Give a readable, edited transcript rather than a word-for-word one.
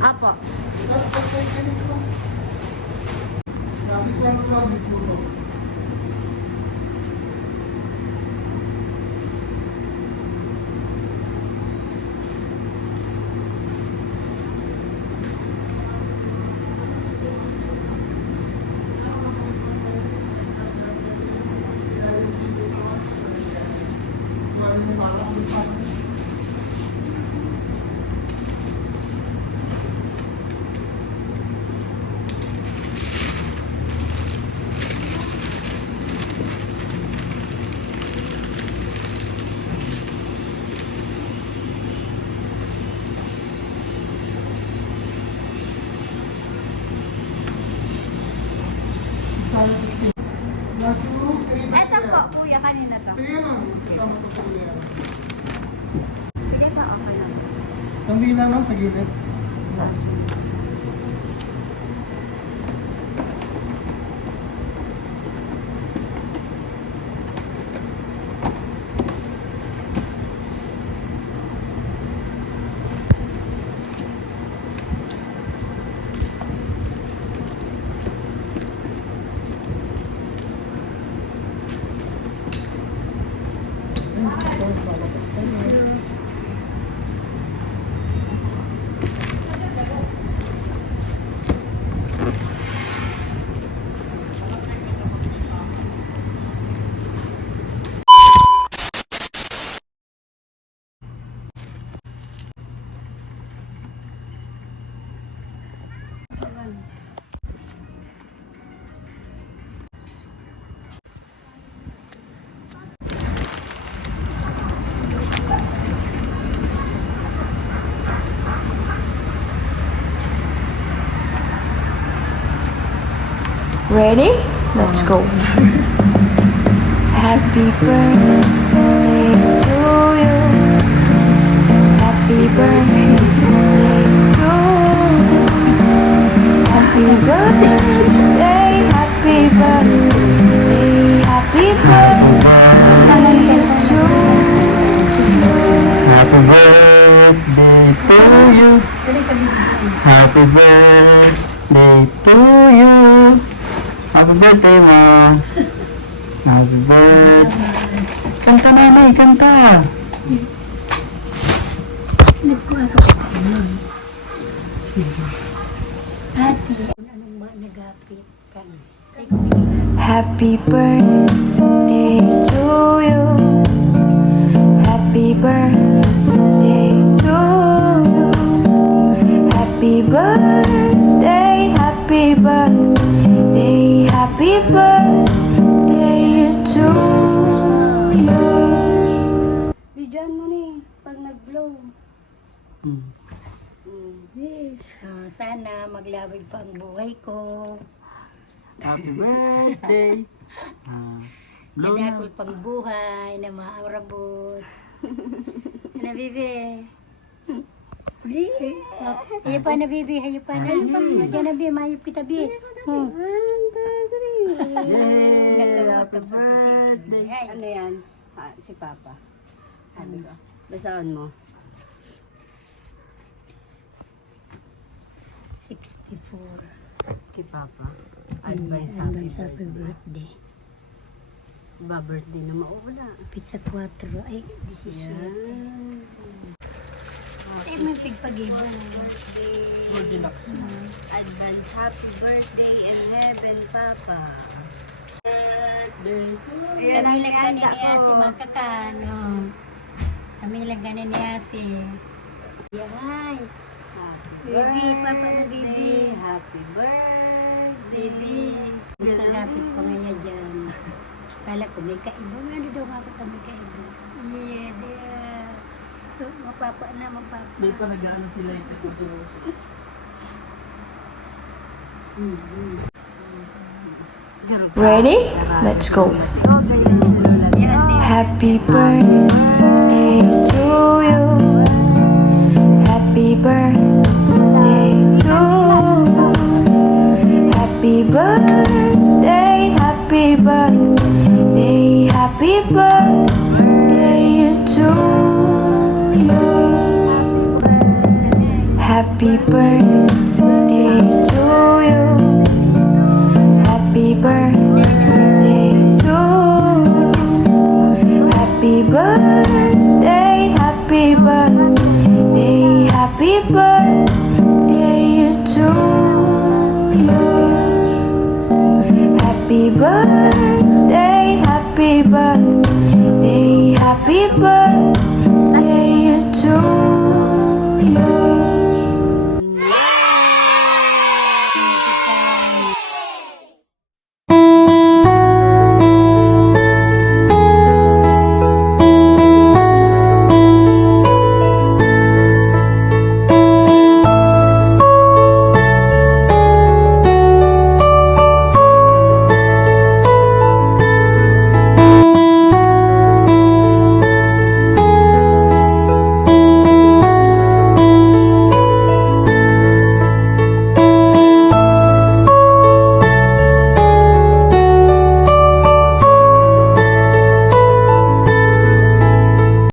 Apo. Ito po, kuya, kanina to. Sige ma'am, kasama ko sa kuya. Sige pa, okay lang. Tandina lang sa gilid. Ready? Let's go. Happy birthday to you. Happy birthday to you. Happy birthday, happy birthday, happy birthday to you. Happy birthday to you. Happy birthday to you. Happy birthday, ma. Happy birthday. Kanta nanay, kanta. Happy birthday to you. Happy birthday to you. Happy birthday, happy birthday, happy birthday to you. Bidyan mo ni, pag nag-blow. Wish. Sana maglawig pa ang buhay ko. Happy birthday. Blow na. Nadakol pang buhay na maarabot. Ano, Bibi? Hayo pa na, Bibi. Hayo pa na. Diyan na, Bibi. Mayop kita, Bibi. Yay! Happy birthday. Ano yan? Si Papa. Ano? Basahan mo. 64. Kay Papa. Advance happy birthday. Ba-birthday na mauna. Pizza 4. Ay, 17. Ay, may pigpag-iba. Advance happy birthday in heaven, Papa. Kami lang ganin niya si Makakano. Kami lang ganin niya si... Yay! Baby, Papa na Bibi. Happy birthday. Baby. Gusto lapit pa ngayon dyan. Kala ko may kaiba. Ano daw nga ako may kaiba? Yeah, dear. So, mapapa na, mapapa. May pa nag-ano sila yung tutulong. Ready? Let's go. Happy birthday to you. Happy birthday to you. Happy birthday, happy birthday, happy birthday to you. Happy birthday to you. Happy birthday to you. Happy birthday, happy birthday, happy birthday to you. Happy birthday, happy birthday, happy birthday.